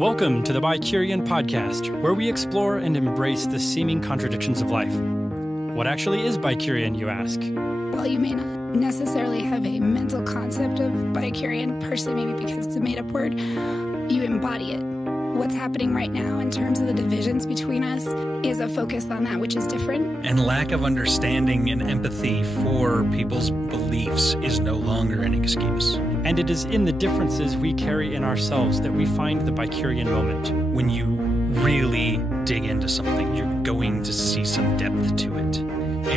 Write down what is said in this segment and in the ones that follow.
Welcome to the BiCurean podcast, where we explore and embrace the seeming contradictions of life. What actually is BiCurean, you ask? Well, you may not necessarily have a mental concept of BiCurean, partially maybe because it's a made-up word. You embody it. What's happening right now in terms of the divisions between us is a focus on that which is different. And lack of understanding and empathy for people's beliefs is no longer an excuse. And it is in the differences we carry in ourselves that we find the BiCurean moment. When you really dig into something, you're going to see some depth to it.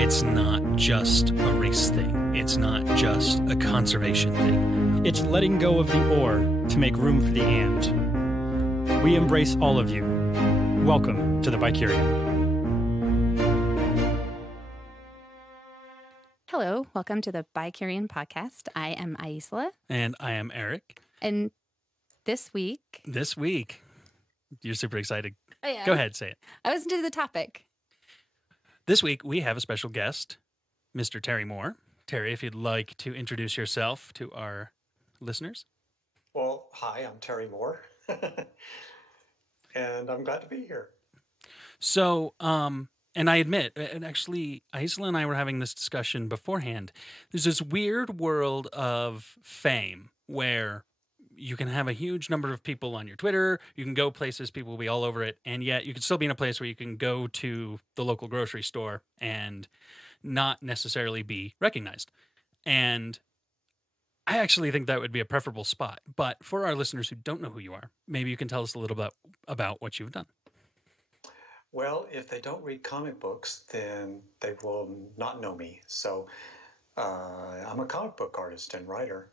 It's not just a race thing. It's not just a conservation thing. It's letting go of the or to make room for the and. We embrace all of you. Welcome to the BiCurean. Hello, welcome to the BiCurean podcast. I am Aisla. And I am Eric. And this week... You're super excited. I am. Go ahead, say it. I was into the topic. This week, we have a special guest, Mr. Terry Moore. Terry, if you'd like to introduce yourself to our listeners. Well, hi, I'm Terry Moore. And I'm glad to be here. So, and I admit, and actually, Aisla and I were having this discussion beforehand. There's this weird world of fame where you can have a huge number of people on your Twitter, you can go places, people will be all over it, and yet you can still be in a place where you can go to the local grocery store and not necessarily be recognized. And I actually think that would be a preferable spot. But for our listeners who don't know who you are, maybe you can tell us a little bit about what you've done. Well, if they don't read comic books, then they will not know me. So I'm a comic book artist and writer.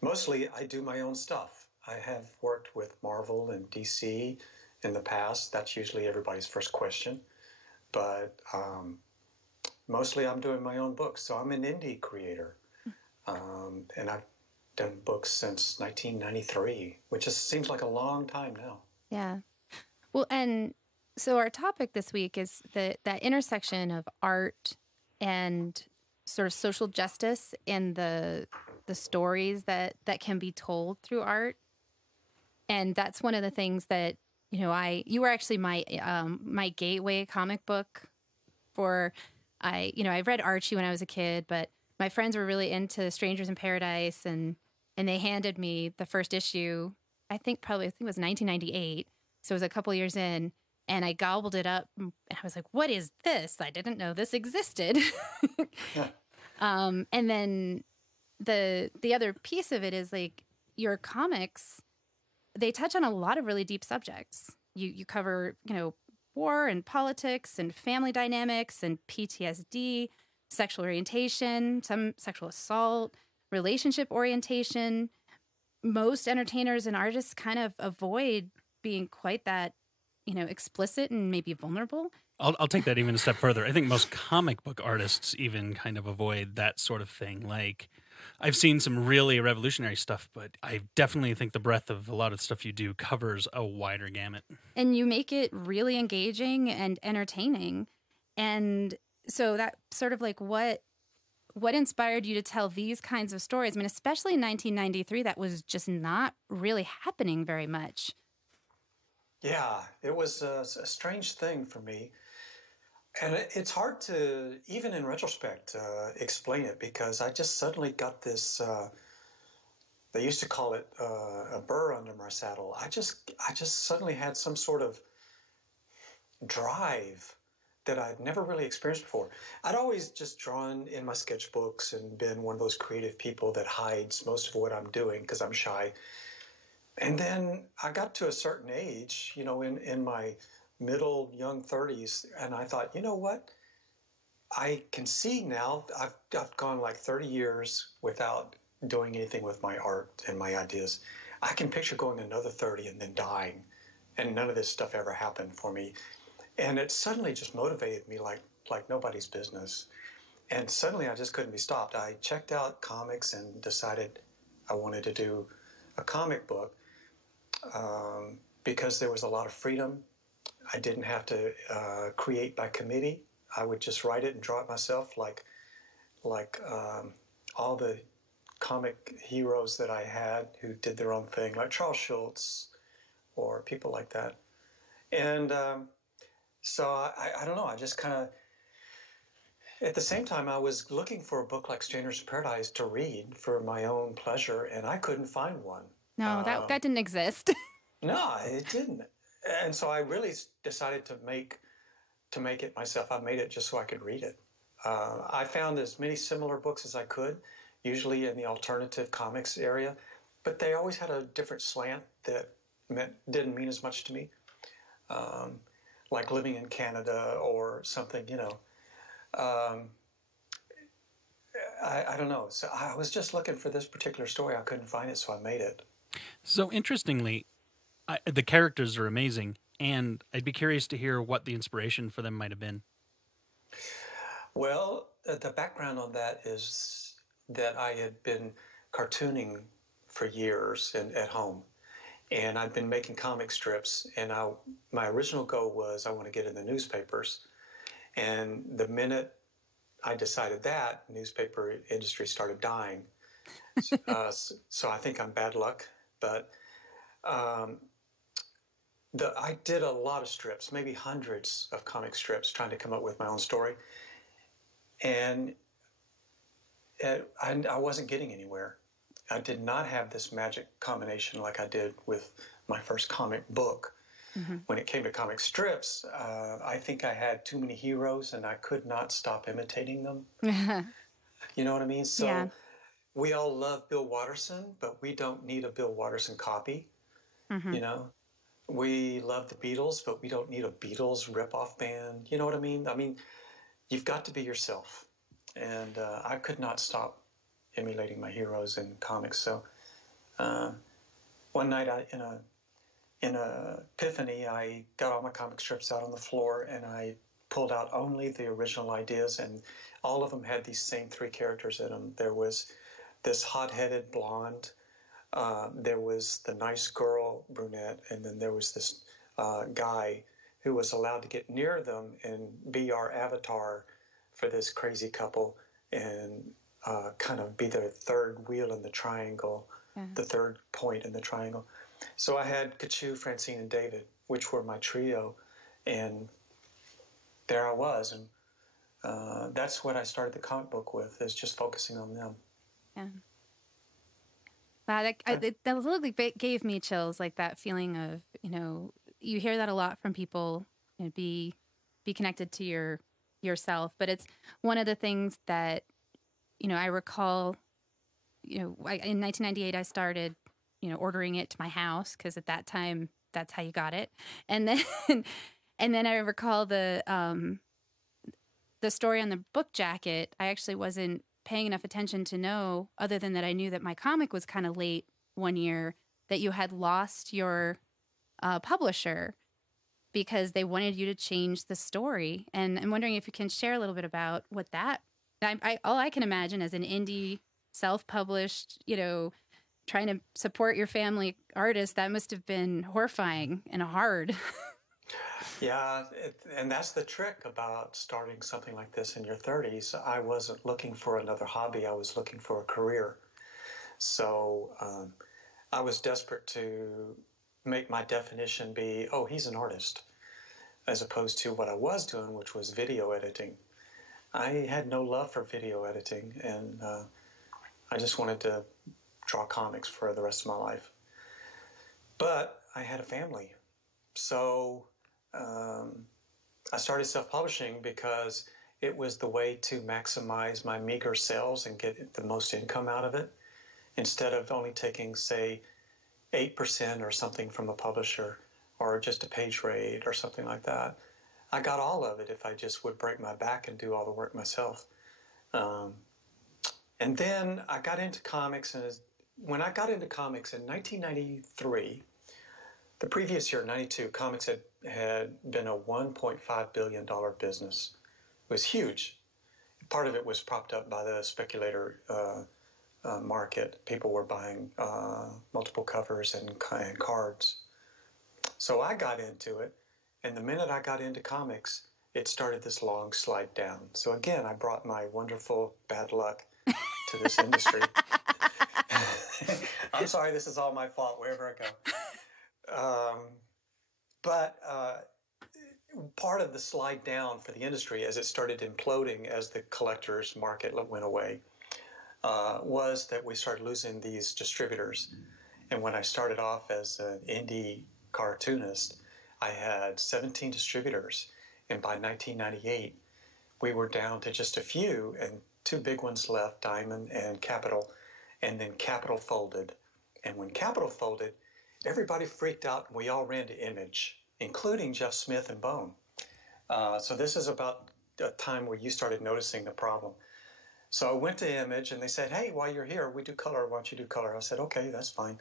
Mostly I do my own stuff. I have worked with Marvel and DC in the past. That's usually everybody's first question. But mostly I'm doing my own books. So I'm an indie creator. And I've done books since 1993, which just seems like a long time now. Yeah. Well, and so our topic this week is that intersection of art and sort of social justice and the stories that can be told through art. And that's one of the things that, you were actually my gateway comic book I read Archie when I was a kid, but my friends were really into Strangers in Paradise, and they handed me the first issue. I think it was 1998, so it was a couple years in, and I gobbled it up, and I was like, "What is this? I didn't know this existed." Yeah. And then the other piece of it is like your comics. They touch on a lot of really deep subjects. You cover war and politics and family dynamics and PTSD. Sexual orientation, some sexual assault, relationship orientation. Most entertainers and artists kind of avoid being quite that, explicit and maybe vulnerable. I'll take that even a step further. I think most comic book artists even kind of avoid that sort of thing. Like, I've seen some really revolutionary stuff, but I definitely think the breadth of a lot of stuff you do covers a wider gamut. And you make it really engaging and entertaining. And so that sort of like what inspired you to tell these kinds of stories? I mean, especially in 1993, that was just not really happening very much. Yeah, it was a strange thing for me. And it's hard to, even in retrospect, explain it, because I just suddenly got this, they used to call it a burr under my saddle. I just suddenly had some sort of drive that I'd never really experienced before. I'd always just drawn in my sketchbooks and been one of those creative people that hides most of what I'm doing because I'm shy. And then I got to a certain age, in my middle, young 30s, and I thought, you know what? I can see now, I've gone like 30 years without doing anything with my art and my ideas. I can picture going another 30 and then dying, and none of this stuff ever happened for me. And it suddenly just motivated me like nobody's business. And suddenly I just couldn't be stopped. I checked out comics and decided I wanted to do a comic book because there was a lot of freedom. I didn't have to create by committee. I would just write it and draw it myself, like all the comic heroes that I had who did their own thing, like Charles Schultz, or people like that. And so I don't know. I just kind of, at the same time, I was looking for a book like Strangers in Paradise to read for my own pleasure, and I couldn't find one. No, that didn't exist. No, it didn't. And so I really decided to make it myself. I made it just so I could read it. I found as many similar books as I could, usually in the alternative comics area, but they always had a different slant that didn't mean as much to me, like Living in Canada or something, you know. I don't know. So I was just looking for this particular story. I couldn't find it, so I made it. So interestingly, the characters are amazing, and I'd be curious to hear what the inspiration for them might have been. Well, the background on that is that I had been cartooning for years at home, and I'd been making comic strips, and my original goal was I want to get in the newspapers. And the minute I decided that, the newspaper industry started dying. So I think I'm bad luck, but I did a lot of strips, maybe hundreds of comic strips, trying to come up with my own story. And I wasn't getting anywhere. I did not have this magic combination like I did with my first comic book. Mm-hmm. When it came to comic strips, I think I had too many heroes and I could not stop imitating them. You know what I mean? So yeah. We all love Bill Watterson, but we don't need a Bill Watterson copy. Mm-hmm. You know, we love the Beatles, but we don't need a Beatles ripoff band. You know what I mean? I mean, you've got to be yourself. And I could not stop emulating my heroes in comics. So one night in a epiphany, I got all my comic strips out on the floor and I pulled out only the original ideas, and all of them had these same three characters in them. There was this hot-headed blonde, there was the nice girl, brunette, and then there was this guy who was allowed to get near them and be our avatar for this crazy couple and kind of be their third wheel in the triangle, the third point in the triangle. So I had Kachu, Francine, and David, which were my trio, and there I was, and that's what I started the comic book with, is just focusing on them. Yeah. Wow, that literally gave me chills, like that feeling of, you know, you hear that a lot from people, you know, be connected to yourself, but it's one of the things that, you know, I recall, you know, in 1998 I started, you know, ordering it to my house because at that time that's how you got it, and then I recall the story on the book jacket. I actually wasn't paying enough attention to know, other than that I knew that my comic was kind of late one year, that you had lost your publisher because they wanted you to change the story. And I'm wondering if you can share a little bit about what that. All I can imagine as an indie, self-published, you know, trying to support your family artist, that must have been horrifying and hard. Yeah, and that's the trick about starting something like this in your 30s. I wasn't looking for another hobby. I was looking for a career. So I was desperate to make my definition be, oh, he's an artist, as opposed to what I was doing, which was video editing. I had no love for video editing, and I just wanted to draw comics for the rest of my life. But I had a family. So I started self-publishing because it was the way to maximize my meager sales and get the most income out of it, instead of only taking, say, 8% or something from a publisher, or just a page rate or something like that. I got all of it if I just would break my back and do all the work myself. And then I got into comics, and when I got into comics in 1993, the previous year, 92, comics had been a $1.5 billion business. It was huge. Part of it was propped up by the speculator market. People were buying multiple covers and cards. So I got into it, and the minute I got into comics, it started this long slide down. So again, I brought my wonderful bad luck to this industry. I'm sorry, this is all my fault, wherever I But part of the slide down for the industry as it started imploding as the collector's market went away was that we started losing these distributors. And when I started off as an indie cartoonist, I had 17 distributors. And by 1998, we were down to just a few, and two big ones left, Diamond and Capitol. And then Capitol folded. And when Capitol folded, everybody freaked out, and we all ran to Image, including Jeff Smith and Bone. So this is about a time where you started noticing the problem. So I went to Image, and they said, hey, while you're here, we do color. Why don't you do color? I said, okay, that's fine.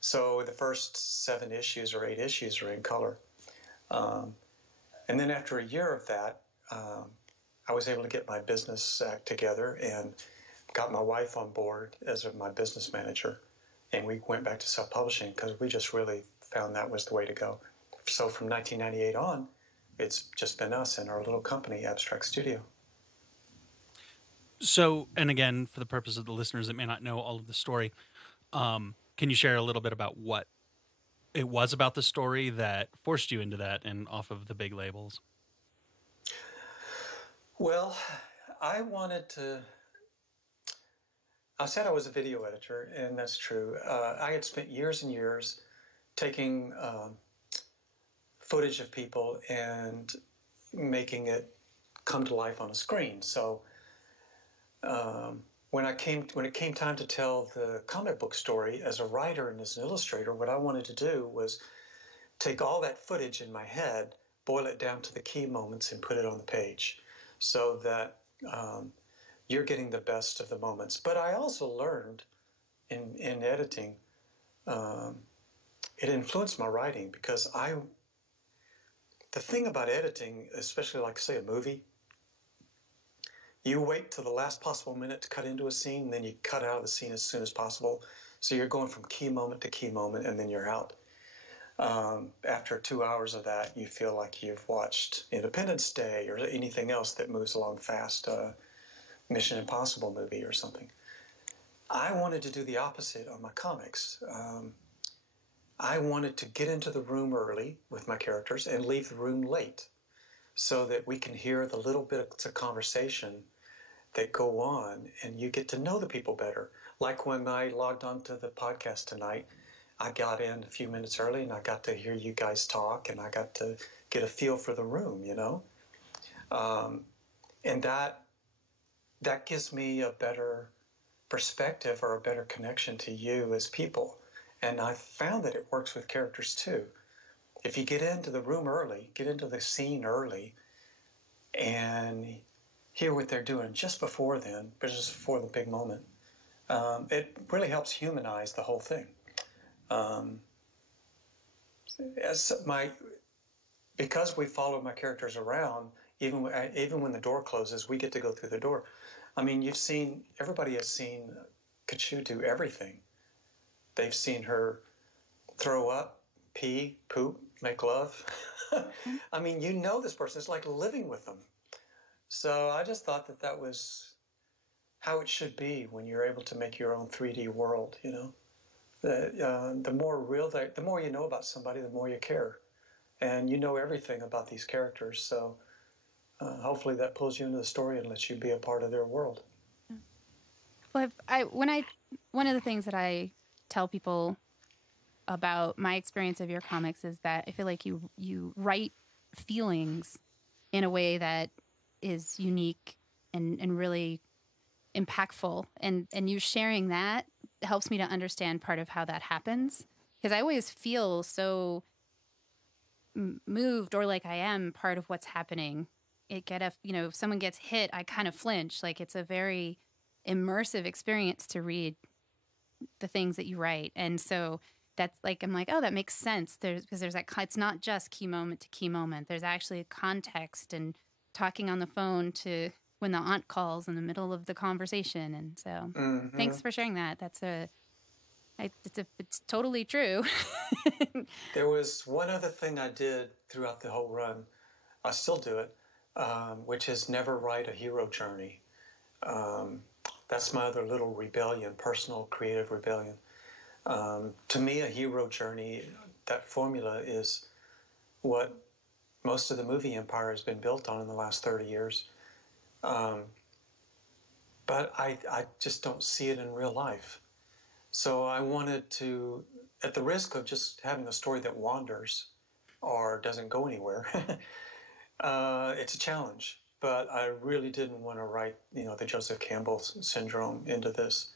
So the first 7 issues or 8 issues are in color. And then after a year of that, I was able to get my business act together and got my wife on board as my business manager. And we went back to self-publishing because we just really found that was the way to go. So from 1998 on, it's just been us and our little company, Abstract Studio. So, and again, for the purpose of the listeners that may not know all of the story, can you share a little bit about what it was about the story that forced you into that and off of the big labels? Well, I said I was a video editor, and that's true. I had spent years and years taking footage of people and making it come to life on a screen. So when it came time to tell the comic book story as a writer and as an illustrator, what I wanted to do was take all that footage in my head, boil it down to the key moments, and put it on the page so that you're getting the best of the moments. But I also learned in editing, it influenced my writing because the thing about editing, especially like say a movie, you wait till the last possible minute to cut into a scene, then you cut out of the scene as soon as possible. So you're going from key moment to key moment, and then you're out. After 2 hours of that, you feel like you've watched Independence Day or anything else that moves along fast, Mission Impossible movie or something. I wanted to do the opposite on my comics. I wanted to get into the room early with my characters and leave the room late so that we can hear the little bits of conversation that go on and you get to know the people better. Like when I logged on to the podcast tonight, I got in a few minutes early and I got to hear you guys talk and I got to get a feel for the room, you know? And that gives me a better perspective or a better connection to you as people. And I found that it works with characters too. If you get into the room early, get into the scene early, and hear what they're doing just before then, but just before the big moment, it really helps humanize the whole thing. Because we follow my characters around, even when the door closes, we get to go through the door. I mean, everybody has seen Kachu do everything. They've seen her throw up, pee, poop, make love. I mean, you know this person. It's like living with them. So I just thought that was how it should be when you're able to make your own 3D world, you know. The more real, the more you know about somebody, the more you care. And you know everything about these characters. So hopefully that pulls you into the story and lets you be a part of their world. Well, one of the things that I tell people about my experience of your comics is that I feel like you write feelings in a way that is unique and really impactful. And you sharing that helps me to understand part of how that happens. Because I always feel so moved or like I am part of what's happening. If someone gets hit, I kind of flinch. Like it's a very immersive experience to read the things that you write. And so that's like, I'm like, oh, that makes sense. Because there's that, it's not just key moment to key moment. There's actually a context and talking on the phone to when the aunt calls in the middle of the conversation. And so thanks for sharing that. It's totally true. There was one other thing I did throughout the whole run. I still do it, which is never write a hero journey. That's my other little rebellion, personal creative rebellion. To me, a hero journey, that formula is what most of the movie empire has been built on in the last 30 years. But I just don't see it in real life. So I wanted to, at the risk of just having a story that wanders or doesn't go anywhere, it's a challenge. But I really didn't want to write, the Joseph Campbell syndrome into this.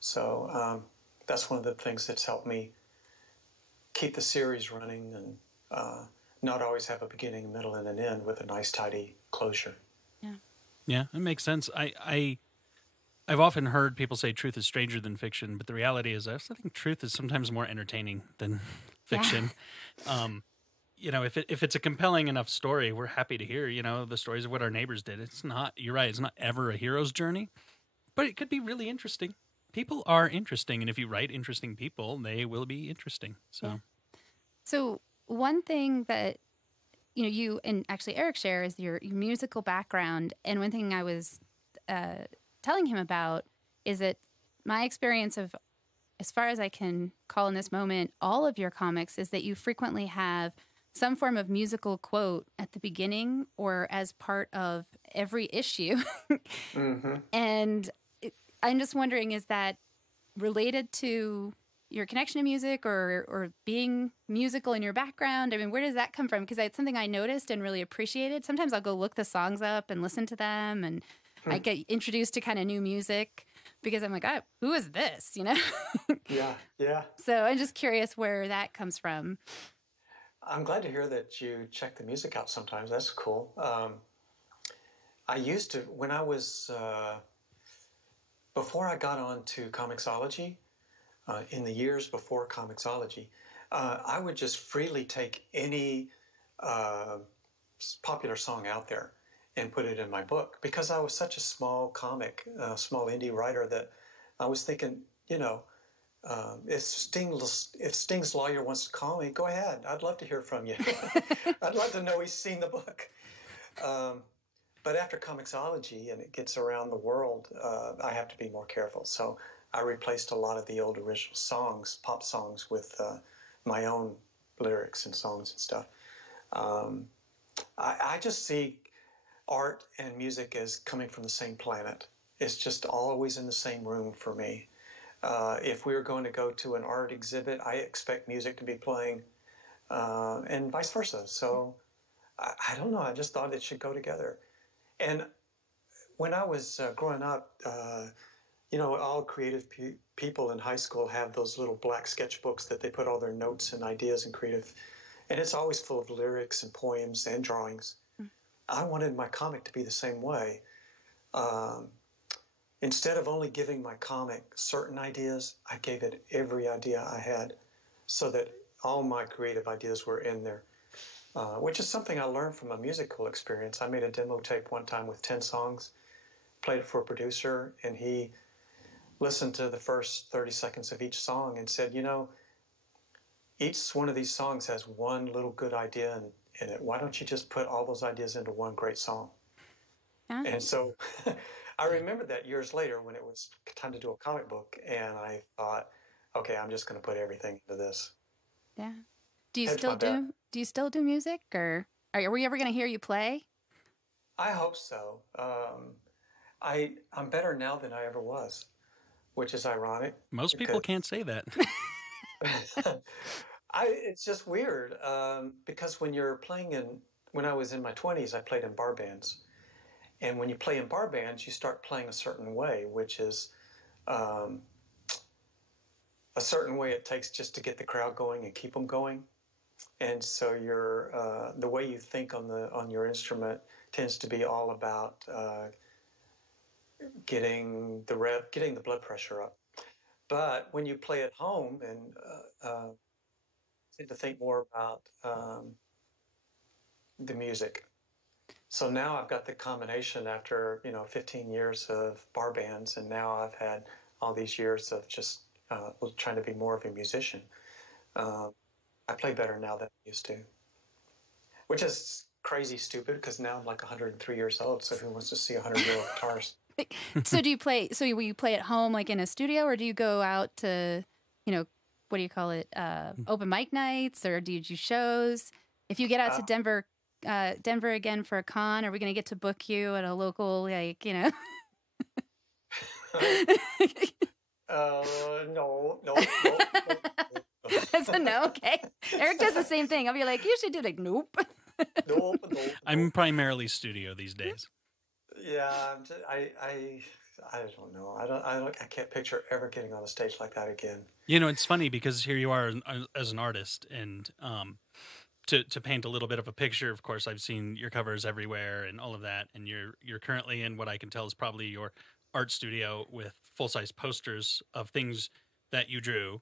So that's one of the things that's helped me keep the series running and not always have a beginning, a middle, and an end with a nice, tidy closure. Yeah. Yeah, it makes sense. I've often heard people say truth is stranger than fiction, but the reality is I also think truth is sometimes more entertaining than fiction. Yeah. If it's a compelling enough story, we're happy to hear, the stories of what our neighbors did. It's not, you're right, it's not ever a hero's journey, but it could be really interesting. People are interesting, and if you write interesting people, they will be interesting. So, yeah. So one thing that you and actually Eric share is your musical background, and one thing I was telling him about is that my experience of, as far as I can call in this moment, all of your comics is that you frequently have some form of musical quote at the beginning or as part of every issue. Mm-hmm. And I'm just wondering, is that related to your connection to music or being musical in your background? I mean, where does that come from? Because it's something I noticed and really appreciated. Sometimes I'll go look the songs up and listen to them, and I get introduced to kind of new music because I'm like, oh, who is this? Yeah. So I'm just curious where that comes from. I'm glad to hear that you check the music out sometimes. That's cool. I used to, when I was, before I got on to Comixology, in the years before Comixology, I would just freely take any popular song out there and put it in my book because I was such a small comic, small indie writer that I was thinking, if Sting's lawyer wants to call me, go ahead. I'd love to hear from you. I'd love to know he's seen the book. But after Comixology and it gets around the world, I have to be more careful. So I replaced a lot of the old original songs, pop songs, with my own lyrics and songs and stuff. I just see art and music as coming from the same planet. It's just always in the same room for me. If we were going to go to an art exhibit, I expect music to be playing, and vice versa. So I don't know. I just thought it should go together. And when I was growing up, all creative people in high school have those little black sketchbooks that they put all their notes and ideas and creative, and it's always full of lyrics and poems and drawings. I wanted my comic to be the same way. Instead of only giving my comic certain ideas, I gave it every idea I had so that all my creative ideas were in there, which is something I learned from a musical experience. I made a demo tape one time with 10 songs, played it for a producer, and he listened to the first 30 seconds of each song and said, each one of these songs has one little good idea in it. Why don't you just put all those ideas into one great song? Yeah. And so I remember that years later when it was time to do a comic book, and I thought, okay, I'm just going to put everything into this. Yeah. Do you still do music, or are we ever going to hear you play? I hope so. I'm better now than I ever was, which is ironic. Most people can't say that. It's just weird because when you're playing when I was in my 20s, I played in bar bands. And when you play in bar bands, you start playing a certain way, which is a certain way it takes just to get the crowd going and keep them going. And so the way you think on your instrument tends to be all about getting the blood pressure up. But when you play at home and tend to think more about the music. So now I've got the combination after 15 years of bar bands, and now I've had all these years of just trying to be more of a musician. I play better now than I used to, which is crazy stupid because now I'm like 103 years old. So who wants to see 100-year-old guitars? So will you play at home, like in a studio, or do you go out to, what do you call it? Open mic nights, or do you do shows? If you get out to Denver again for a con, are we going to get to book you at a local, like, you know? No. So no, okay. Eric does the same thing. I'll be like, you should do like, nope. Nope. I'm primarily studio these days. Yeah, I don't know. I can't picture ever getting on a stage like that again. You know, it's funny because here you are as an artist, and to paint a little bit of a picture, of course, I've seen your covers everywhere and all of that, and you're currently in what I can tell is probably your art studio with full-size posters of things that you drew,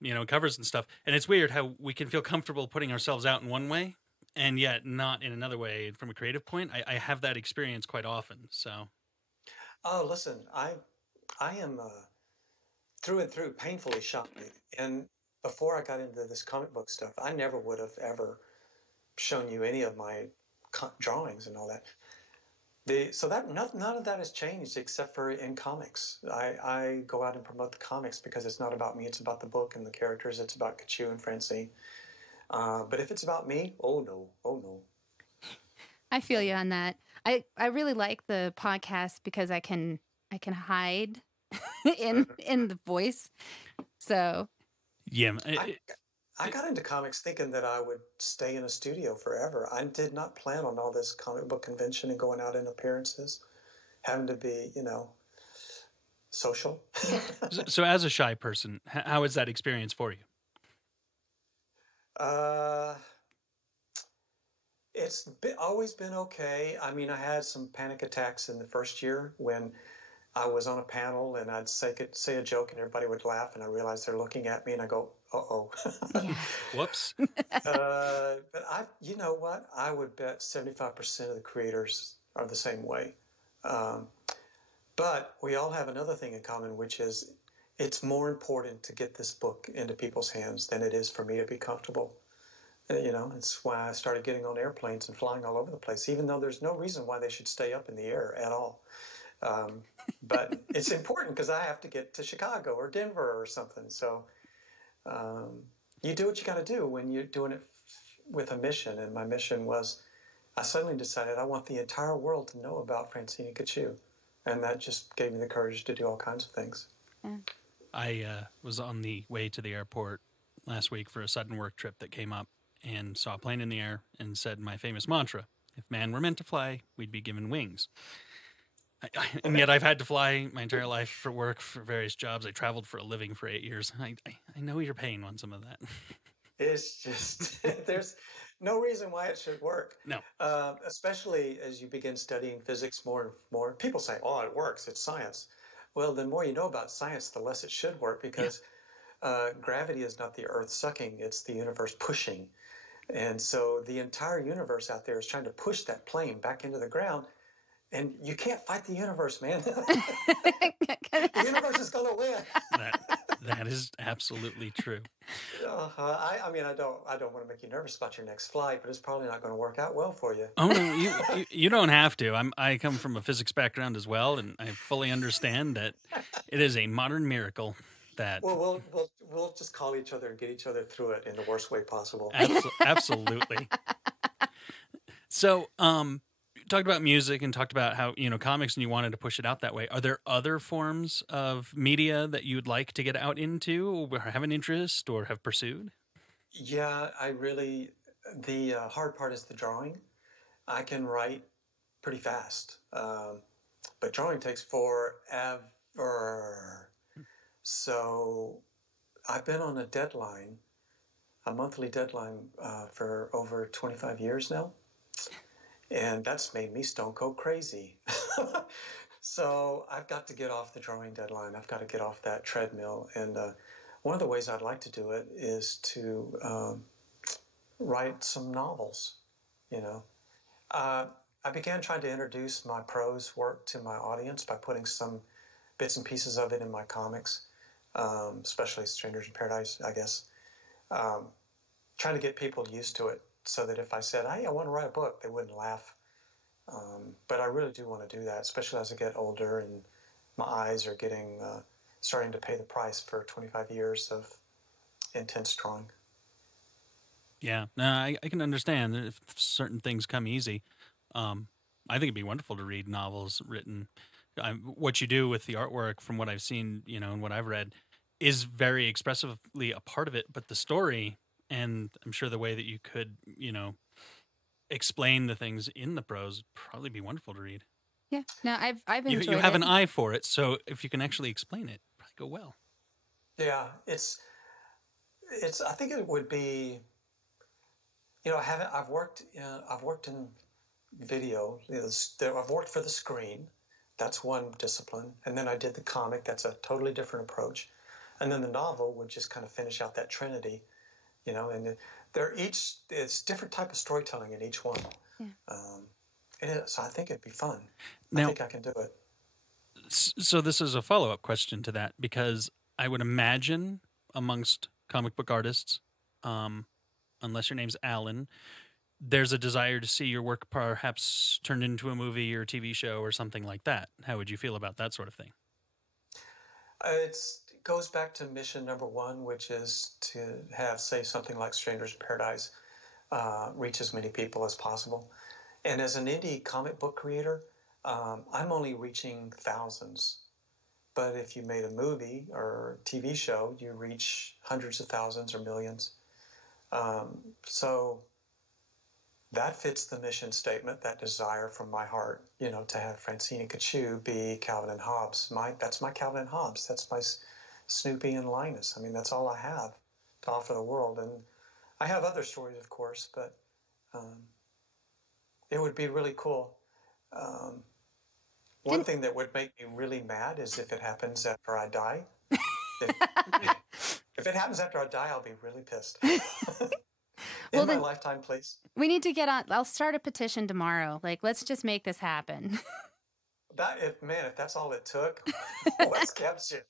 you know, covers and stuff. And it's weird how we can feel comfortable putting ourselves out in one way and yet not in another way from a creative point. I have that experience quite often, so. Oh, listen, I am through and through painfully shy. And before I got into this comic book stuff, I never would have ever shown you any of my drawings and all that. So that none of that has changed except for in comics. I go out and promote the comics because it's not about me. It's about the book and the characters. It's about Kachu and Francine. But if it's about me, oh no. I feel you on that. I really like the podcast because I can hide in the voice. So Yeah. I got into comics thinking that I would stay in a studio forever. I did not plan on all this comic book convention and going out in appearances, having to be, you know, social. So as a shy person, how is that experience for you? It's always been okay. I mean, I had some panic attacks in the first year when I was on a panel and I'd say a joke and everybody would laugh, and I realized they're looking at me and I go, uh-oh. yeah. Whoops. But you know what? I would bet 75% of the creators are the same way. But we all have another thing in common, which is it's more important to get this book into people's hands than it is for me to be comfortable. You know, it's why I started getting on airplanes and flying all over the place, even though there's no reason why they should stay up in the air at all. But it's important because I have to get to Chicago or Denver or something. So you do what you got to do when you're doing it with a mission. And my mission was, I suddenly decided I want the entire world to know about Francine and Kachu. And that just gave me the courage to do all kinds of things. Yeah. I was on the way to the airport last week for a sudden work trip that came up and saw a plane in the air and said my famous mantra, if man were meant to fly, we'd be given wings. And yet I've had to fly my entire life for work, for various jobs. I traveled for a living for 8 years. I know your pain on some of that. It's just, there's no reason why it should work. No. Especially as you begin studying physics more and more. People say, oh, it works, it's science. Well, the more you know about science, the less it should work, because gravity is not the Earth sucking, it's the universe pushing. And so the entire universe out there is trying to push that plane back into the ground. And you can't fight the universe, man. The universe is going to win. That is absolutely true. I mean, I don't want to make you nervous about your next flight, but it's probably not going to work out well for you. Oh no, you don't have to. I come from a physics background as well, and I fully understand that it is a modern miracle that. Well, we'll just call each other and get each other through it in the worst way possible. Absolutely. So, talked about music and talked about how, comics, and you wanted to push it out that way. Are there other forms of media that you'd like to get out into or have an interest or have pursued? Yeah, the hard part is the drawing. I can write pretty fast, but drawing takes forever. So I've been on a monthly deadline for over 25 years now. And that's made me stone cold crazy. So I've got to get off the drawing deadline. I've got to get off that treadmill. And one of the ways I'd like to do it is to write some novels, I began trying to introduce my prose work to my audience by putting some bits and pieces of it in my comics, especially Strangers in Paradise, I guess. Trying to get people used to it, so that if I said, hey, I want to write a book, they wouldn't laugh. But I really do want to do that, especially as I get older and my eyes are starting to pay the price for 25 years of intense drawing. Yeah, no, I can understand that if certain things come easy. I think it'd be wonderful to read novels written. What you do with the artwork, from what I've seen, and what I've read, is very expressively a part of it. But the story, and I'm sure the way that you could, explain the things in the prose, would probably be wonderful to read. Yeah, no, I've enjoyed it. You have an eye for it, so if you can actually explain it, probably go well. Yeah, it's. I think it would be. I've worked in video. I've worked for the screen. That's one discipline, and then I did the comic. That's a totally different approach, and then the novel would just kind of finish out that trinity, And it's different type of storytelling in each one. Yeah. So I think it'd be fun. Now, I think I can do it. So this is a follow-up question to that, because I would imagine amongst comic book artists, unless your name's Alan, there's a desire to see your work perhaps turned into a movie or a TV show or something like that. How would you feel about that sort of thing? It goes back to mission number one, which is to have, say, something like Strangers in Paradise reach as many people as possible. And as an indie comic book creator, I'm only reaching thousands. But if you made a movie or TV show, you reach hundreds of thousands or millions. So that fits the mission statement, that desire from my heart, to have Francine and Kachu be Calvin and Hobbes. That's my Calvin and Hobbes. That's my Snoopy and Linus. I mean, that's all I have to offer the world. And I have other stories, of course, but it would be really cool. One thing that would make me really mad is if it happens after I die. If it happens after I die, I'll be really pissed. In my lifetime, please. We need to get on. I'll start a petition tomorrow. Let's just make this happen. If that's all it took, let's capture.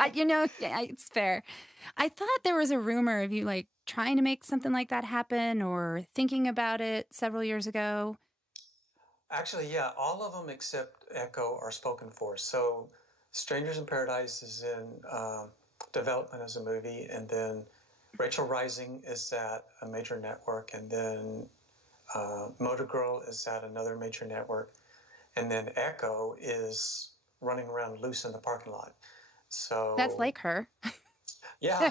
It's fair. I thought there was a rumor of you trying to make something like that happen or thinking about it several years ago. Actually, yeah, all of them except Echo are spoken for. So Strangers in Paradise is in development as a movie, and then Rachel Rising is at a major network, and then Motor Girl is at another major network, and then Echo is running around loose in the parking lot. So that's like her. Yeah.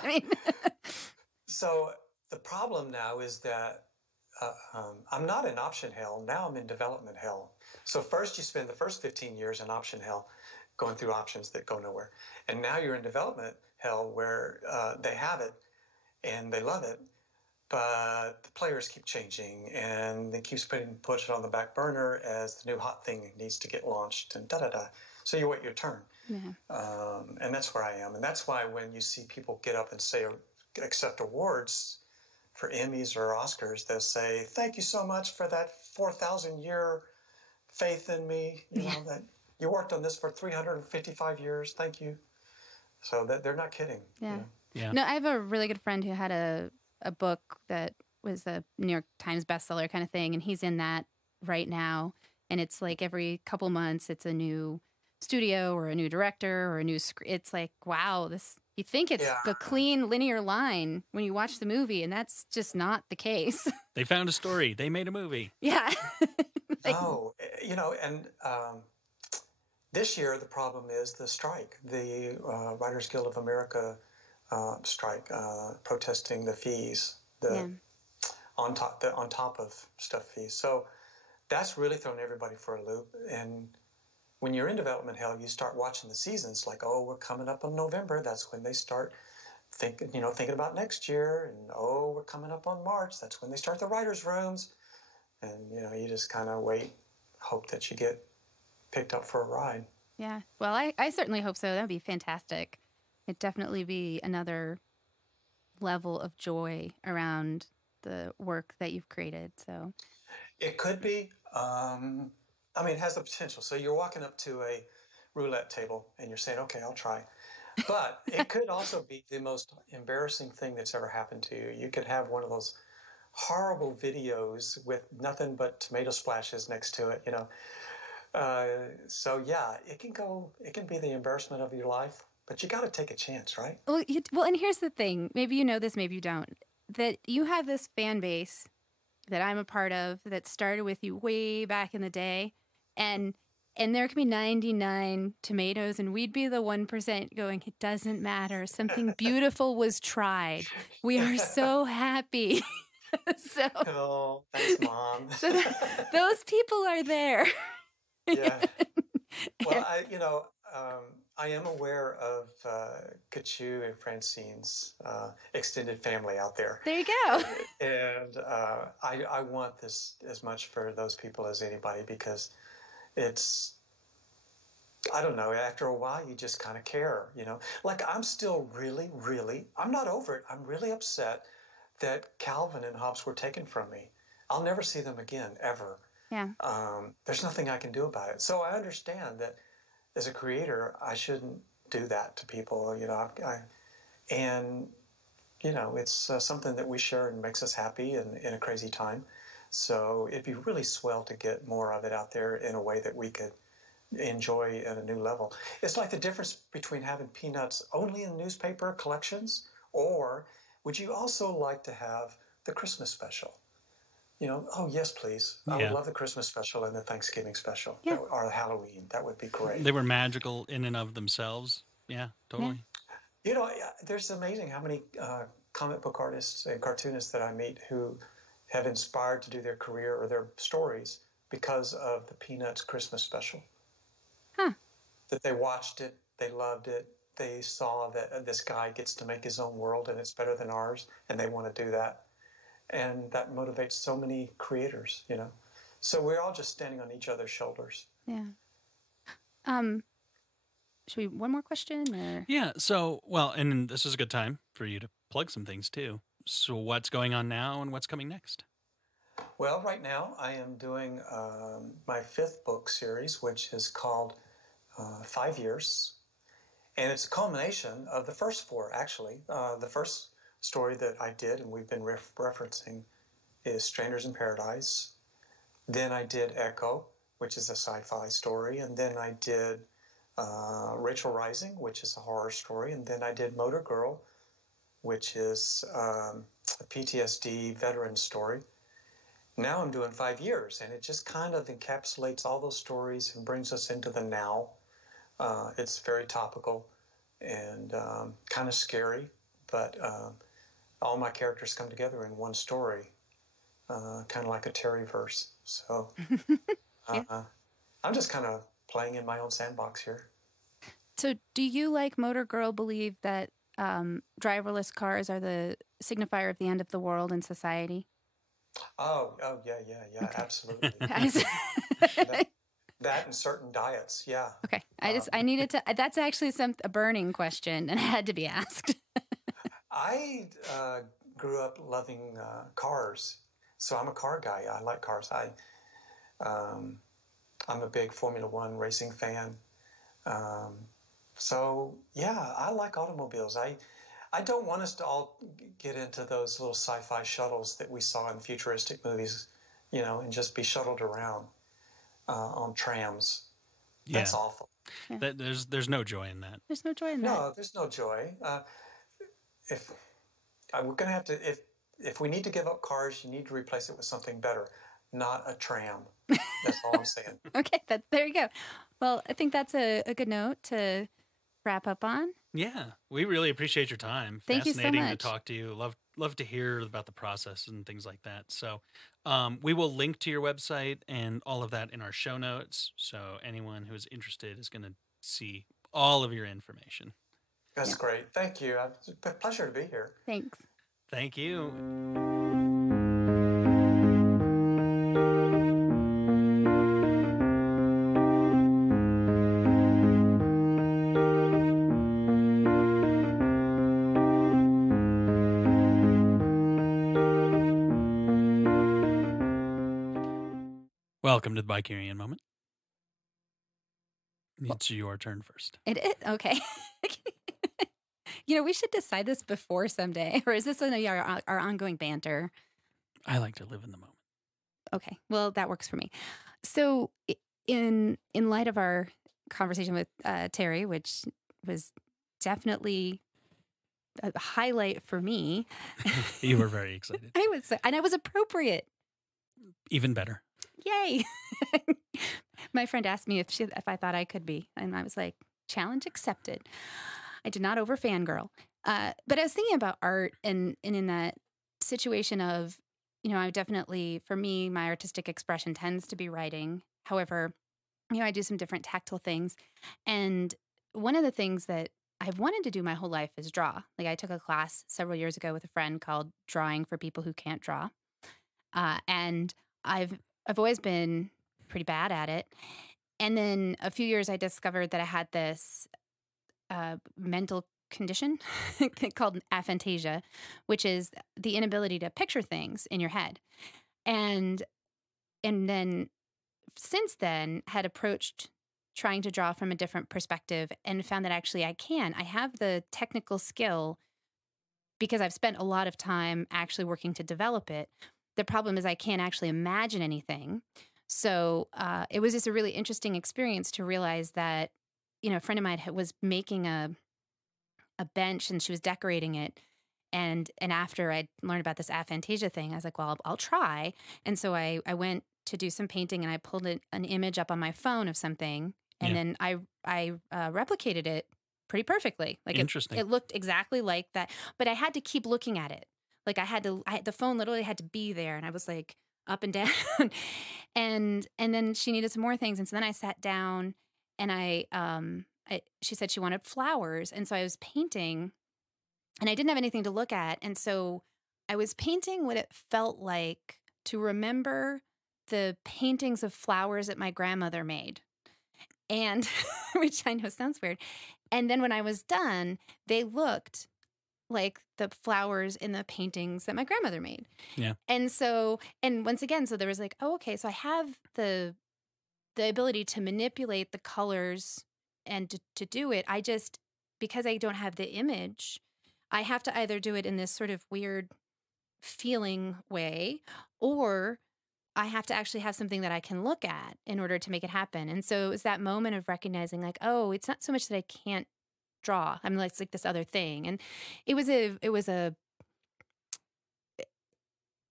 So the problem now is that I'm not in option hell. Now I'm in development hell. So first you spend the first 15 years in option hell, going through options that go nowhere. And now you're in development hell where they have it and they love it, but the players keep changing and they keep push it on the back burner as the new hot thing needs to get launched and da-da-da. So you wait your turn. Yeah. And that's where I am. And that's why when you see people get up and say, accept awards for Emmys or Oscars, they'll say, thank you so much for that 4,000-year faith in me, that you worked on this for 355 years. Thank you. So that they're not kidding. Yeah. Yeah. No, I have a really good friend who had a book that was a New York Times bestseller kind of thing, and he's in that right now. And it's every couple months, it's a new studio or a new director or a new script. It's wow, you think it's a clean linear line when you watch the movie, and that's just not the case. They found a story. They made a movie. Yeah. And this year the problem is the strike, the Writers Guild of America strike, protesting the fees, on top of stuff fees. So that's really thrown everybody for a loop. And when you're in development hell, you start watching the seasons we're coming up on November. That's when they start thinking about next year. And we're coming up on March. That's when they start the writers' rooms. And, you just kind of wait, hope that you get picked up for a ride. Yeah. Well, I certainly hope so. That would be fantastic. It'd definitely be another level of joy around the work that you've created. So it could be. It has the potential. So you're walking up to a roulette table and you're saying, okay, I'll try. But it could also be the most embarrassing thing that's ever happened to you. You could have one of those horrible videos with nothing but tomato splashes next to it, So yeah, it can be the embarrassment of your life, but you got to take a chance, right? Well, and here's the thing. Maybe you know this, maybe you don't. That you have this fan base that I'm a part of that started with you way back in the day. And there can be 99 tomatoes, and we'd be the 1% going, it doesn't matter. Something beautiful was tried. We are so happy. So, Oh, thanks, Mom. so those people are there. Yeah. Well, I am aware of Kachu and Francine's extended family out there. There you go. And I want this as much for those people as anybody, because it's, I don't know, after a while you just kind of care, Like I'm still really, I'm not over it. I'm really upset that Calvin and Hobbes were taken from me. I'll never see them again, ever. Yeah. There's nothing I can do about it. So I understand that as a creator, I shouldn't do that to people, it's something that we share and makes us happy in a crazy time. So it'd be really swell to get more of it out there in a way that we could enjoy at a new level. It's like the difference between having Peanuts only in newspaper collections, or would you also like to have the Christmas special? Oh, yes, please. I would love the Christmas special and the Thanksgiving special, or Halloween. That would be great. They were magical in and of themselves. Yeah, totally. There's amazing how many comic book artists and cartoonists that I meet who have inspired to do their career or their stories because of the Peanuts Christmas special. Huh. That they watched it, they loved it, they saw that this guy gets to make his own world and it's better than ours, and they want to do that. And that motivates so many creators, So we're all just standing on each other's shoulders. Yeah. Should we one more question? Or? Yeah. So, and this is a good time for you to plug some things too. So what's going on now and what's coming next? Well, right now I am doing my 5th book series, which is called 5 Years. And it's a culmination of the first 4, actually. The first story that I did, and we've been referencing, is Strangers in Paradise. Then I did Echo, which is a sci-fi story. And then I did Rachel Rising, which is a horror story. And then I did Motor Girl, which is a PTSD veteran story. Now I'm doing 5 Years, and it just kind of encapsulates all those stories and brings us into the now. It's very topical and kind of scary, but all my characters come together in one story, kind of like a Terryverse. So I'm just kind of playing in my own sandbox here. So do you, like Motor Girl, believe that driverless cars are the signifier of the end of the world and society? Oh, yeah, okay. Absolutely. That and certain diets, yeah. Okay, I needed to. That's actually a burning question, and it had to be asked. I grew up loving cars, so I'm a car guy. I like cars. I'm a big Formula One racing fan. So yeah, I like automobiles. I don't want us to all get into those little sci-fi shuttles that we saw in futuristic movies, and just be shuttled around on trams. That's awful. Yeah. There's no joy in that. There's no joy in that. No, there's no joy. If we're gonna have to, if we need to give up cars, you need to replace it with something better, not a tram. That's all I'm saying. Okay, there you go. Well, I think that's a good note to wrap up on. Yeah, we really appreciate your time. Thank you so Fascinating much. to talk to you. Love to hear about the process and things like that. So we will link to your website and all of that in our show notes. So anyone who is interested is going to see all of your information. That's great. Thank you. It's a pleasure to be here. Thanks. Thank you. Welcome to the BiCurean moment. It's your turn first. It is? Okay. We should decide this before someday. Or is this our ongoing banter? I like to live in the moment. Okay. Well, that works for me. So in light of our conversation with Terry, which was definitely a highlight for me. You were very excited. I was, and I was appropriate. Even better. Yay! My friend asked me if I thought I could be, and I was like, challenge accepted. I did not over fangirl. But I was thinking about art, and in that situation of, I definitely, for me, my artistic expression tends to be writing. However, I do some different tactile things. And one of the things that I've wanted to do my whole life is draw. Like, I took a class several years ago with a friend called Drawing for People Who Can't Draw. And I've always been pretty bad at it. And then a few years I discovered that I had this mental condition called aphantasia, which is the inability to picture things in your head. And then since then had approached trying to draw from a different perspective and found that actually I have the technical skill because I've spent a lot of time actually working to develop it. The problem is I can't actually imagine anything. So it was just a really interesting experience to realize that, a friend of mine was making a bench and she was decorating it. And after I learned about this aphantasia thing, I was like, well, I'll try. And so I went to do some painting and I pulled an image up on my phone of something. And then I replicated it pretty perfectly. Like Interesting. It looked exactly like that. But I had to keep looking at it. Like the phone literally had to be there. And I was like up and down. and then she needed some more things. And so then I sat down and she said she wanted flowers. And so I was painting and I didn't have anything to look at. And so I was painting what it felt like to remember the paintings of flowers that my grandmother made. And which I know sounds weird. And then when I was done, they looked like the flowers in the paintings that my grandmother made. Yeah. And once again, so there was like, oh, okay, so I have the ability to manipulate the colors and to do it. Because I don't have the image, I have to either do it in this sort of weird feeling way, or I have to actually have something that I can look at in order to make it happen. And so it was that moment of recognizing like, oh, it's not so much that I can't draw. I'm like, it's like this other thing. And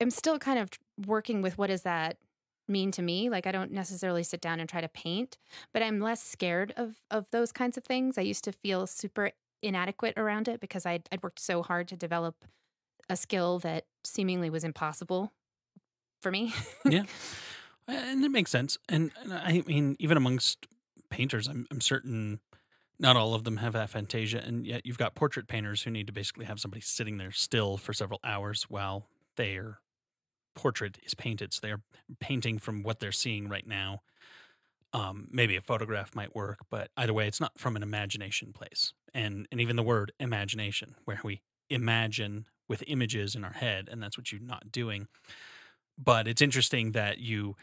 I'm still kind of working with what does that mean to me? Like, I don't necessarily sit down and try to paint, but I'm less scared of those kinds of things. I used to feel super inadequate around it because I'd worked so hard to develop a skill that seemingly was impossible for me. Yeah. And it makes sense. And I mean, even amongst painters, I'm certain not all of them have aphantasia. And yet you've got portrait painters who need to basically have somebody sitting there still for several hours while their portrait is painted. So they're painting from what they're seeing right now. Maybe a photograph might work, but either way, it's not from an imagination place. And even the word imagination, where we imagine with images in our head, and that's what you're not doing. But it's interesting that you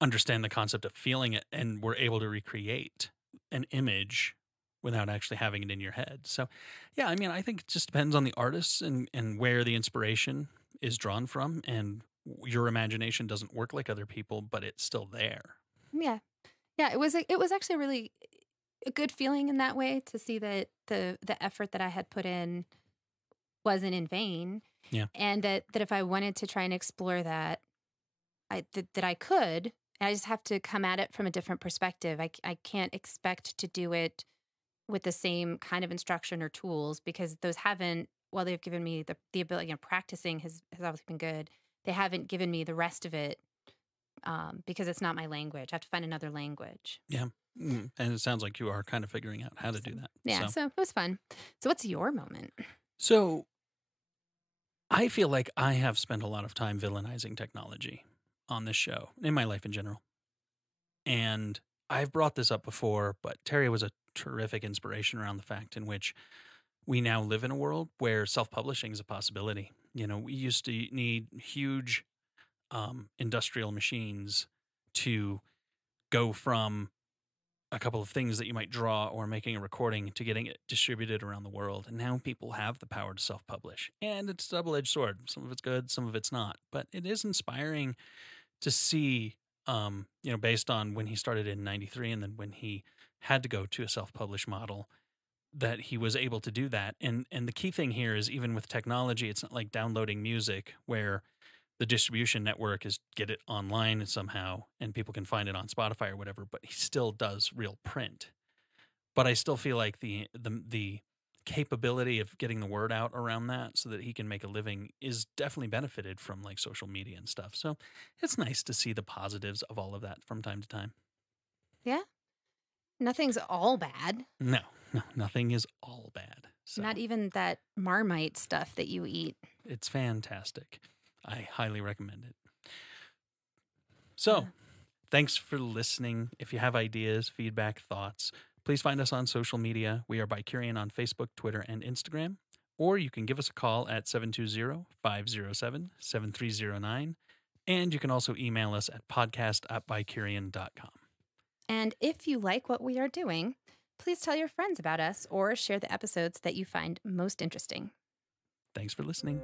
understand the concept of feeling it and were able to recreate an image without actually having it in your head. So, yeah, I mean, I think it just depends on the artists and where the inspiration is drawn from. And your imagination doesn't work like other people, but it's still there. Yeah. Yeah. It was actually really a good feeling in that way to see that the effort that I had put in wasn't in vain. Yeah. And that if I wanted to try and explore that, that I could. I just have to come at it from a different perspective. I can't expect to do it with the same kind of instruction or tools because those haven't, while they've given me the ability, practicing has obviously been good. They haven't given me the rest of it because it's not my language. I have to find another language. Yeah. And it sounds like you are kind of figuring out how to do that. Yeah. So it was fun. So what's your moment? So I feel like I have spent a lot of time villainizing technology on this show, in my life in general. And I've brought this up before, but Terry was a terrific inspiration around the fact in which we now live in a world where self-publishing is a possibility. We used to need huge industrial machines to go from a couple of things that you might draw or making a recording to getting it distributed around the world. And now people have the power to self-publish. And it's a double-edged sword. Some of it's good, some of it's not. But it is inspiring to see, based on when he started in 93 and then when he had to go to a self-published model, that he was able to do that. And the key thing here is, even with technology, it's not like downloading music where the distribution network is get it online somehow and people can find it on Spotify or whatever, but he still does real print. But I still feel like the capability of getting the word out around that so that he can make a living is definitely benefited from like social media and stuff. So it's nice to see the positives of all of that from time to time. Yeah. Nothing's all bad. No, nothing is all bad. So Not even that Marmite stuff that you eat. it's fantastic. I highly recommend it. So thanks for listening. If you have ideas, feedback, thoughts, please find us on social media. We are BiCurean on Facebook, Twitter, and Instagram. Or you can give us a call at 720-507-7309. And you can also email us at podcast@BiCurean.com. And if you like what we are doing, please tell your friends about us or share the episodes that you find most interesting. Thanks for listening.